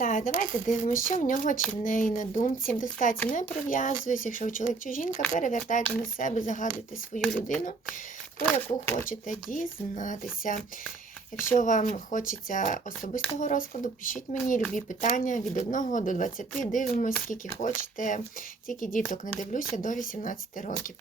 Вітаю, давайте дивимося, що в нього чи в неї на думці. Достатньо не прив'язуюсь, якщо чоловік чи жінка, перевертайте на себе, загадуйте свою людину, про яку хочете дізнатися. Якщо вам хочеться особистого розкладу, пишіть мені любі питання від 1 до 20. Дивимось, скільки хочете. Тільки діток не дивлюся до 18 років.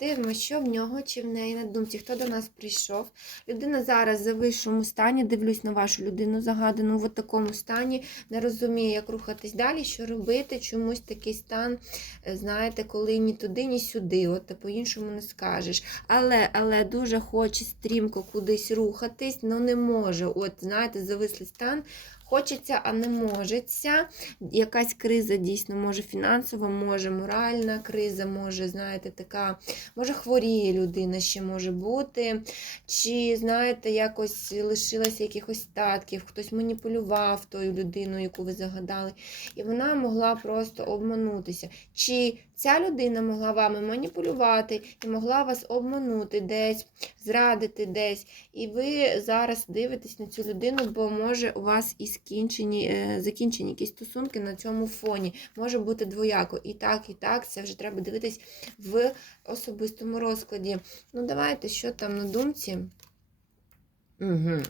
Дивимося, що в нього чи в неї на думці, хто до нас прийшов. Людина зараз в завищому стані, дивлюсь на вашу людину загадану в такому стані, не розуміє, як рухатись далі, що робити. Чомусь такий стан, е, знаєте, коли ні туди, ні сюди, от по-іншому не скажеш. Але, але дуже хоче стрімко кудись рухатись, але не може. От, знаєте, завислий стан. Хочеться, а не можеться. Якась криза дійсно може фінансова, може моральна криза, може, знаєте, така, може хворіє людина ще може бути. Чи, знаєте, якось лишилася якихось статків, хтось маніпулював тою людиною, яку ви загадали, і вона могла просто обманутися. Чи ця людина могла вами маніпулювати і могла вас обманути десь, зрадити десь. І ви зараз дивитесь на цю людину, бо може у вас і скінчені, е, закінчені якісь стосунки на цьому фоні. Може бути двояко. І так, і так, це вже треба дивитись в особистому розкладі. Ну, давайте, що там на думці? Угу.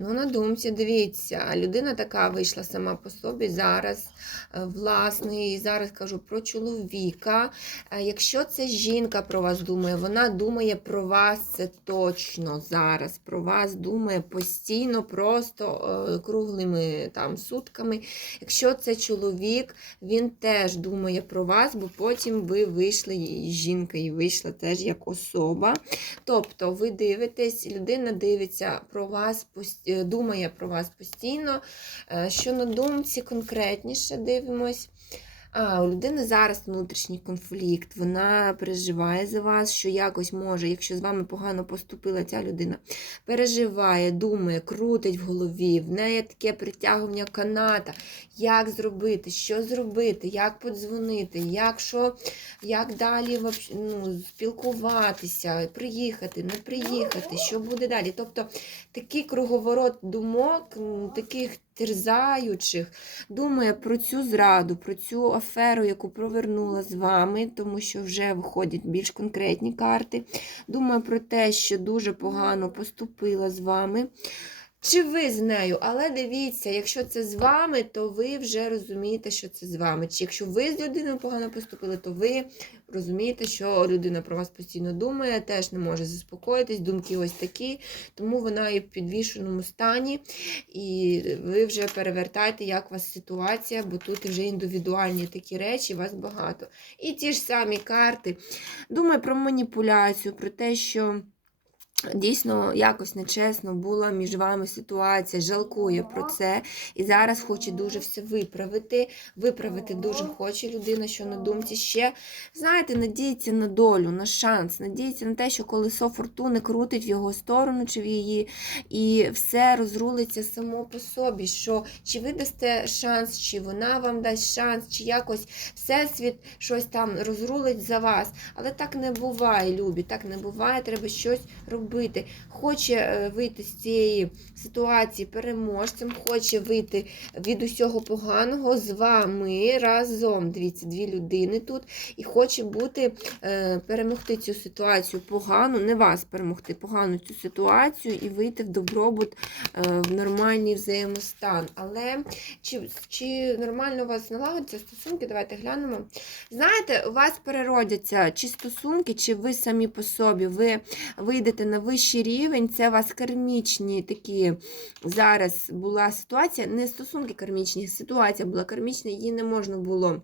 Ну, на думці, дивіться, людина така вийшла сама по собі зараз, е, власний, зараз кажу про чоловіка. Е, Якщо це жінка про вас думає, вона думає про вас це точно зараз. Про вас думає постійно, просто е, круглими там сутками. Якщо це чоловік, він теж думає про вас, бо потім ви вийшли, і жінка і вийшла теж як особа. Тобто ви дивитесь, людина дивиться про вас, пост- е, думає про вас постійно. Е, Що на думці конкретніше дивимось. А, у людини зараз внутрішній конфлікт, вона переживає за вас, що якось може, якщо з вами погано поступила ця людина, переживає, думає, крутить в голові, в неї таке притягування каната, як зробити, що зробити, як подзвонити, як що, як далі ну, спілкуватися, приїхати, не приїхати, що буде далі. Тобто такий круговорот думок, таких терзаючих, думає про цю зраду, про цю аферу, яку провернула з вами, тому що вже виходять більш конкретні карти. Думає про те, що дуже погано поступила з вами. Чи ви з нею, але дивіться, якщо це з вами, то ви вже розумієте, що це з вами. Чи якщо ви з людиною погано поступили, то ви розумієте, що людина про вас постійно думає, теж не може заспокоїтись, думки ось такі, тому вона і в підвішеному стані, і ви вже перевертайте, як у вас ситуація, бо тут вже індивідуальні такі речі, вас багато. І ті ж самі карти. Думаю про маніпуляцію, про те, що. Дійсно, якось нечесно була між вами ситуація, жалкує про це. І зараз хоче дуже все виправити. Виправити дуже хоче людина, що на думці ще. Знаєте, надіється на долю, на шанс, надіється на те, що колесо фортуни крутить в його сторону чи в її, і все розрулиться само по собі. Що чи ви дасте шанс, чи вона вам дасть шанс, чи якось всесвіт щось там розрулить за вас. Але так не буває, любі, так не буває, треба щось робити. Хоче е, вийти з цієї ситуації переможцем, хоче вийти від усього поганого з вами разом. Дивіться, дві людини тут, і хоче бути, е, перемогти цю ситуацію погану, не вас перемогти, погану цю ситуацію і вийти в добробут, е, в нормальний взаємостан. Але чи, чи нормально у вас налагодяться стосунки? Давайте глянемо. Знаєте, у вас переродяться чи стосунки, чи ви самі по собі, ви вийдете на вищий рівень, це у вас кармічні такі. Зараз була ситуація, не стосунки кармічні, ситуація була кармічна, її не можна було.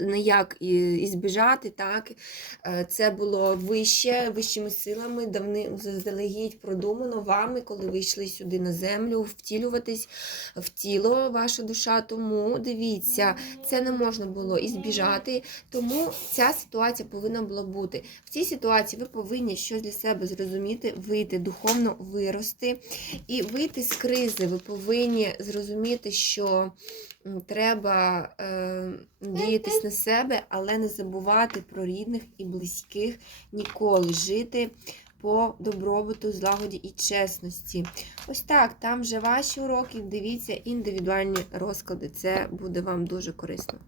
Ніяк і, і збіжати, так Е, це було вище, вищими силами, давни заздалегідь продумано вами, коли ви йшли сюди на землю, втілюватись в тіло ваша душа. Тому дивіться, це не можна було і збіжати. Тому ця ситуація повинна була бути. В цій ситуації ви повинні щось для себе зрозуміти, вийти, духовно вирости і вийти з кризи. Ви повинні зрозуміти, що треба е, діятись на себе, але не забувати про рідних і близьких ніколи жити по добробуту, злагоді і чесності. Ось так, там вже ваші уроки, дивіться індивідуальні розклади. Це буде вам дуже корисно.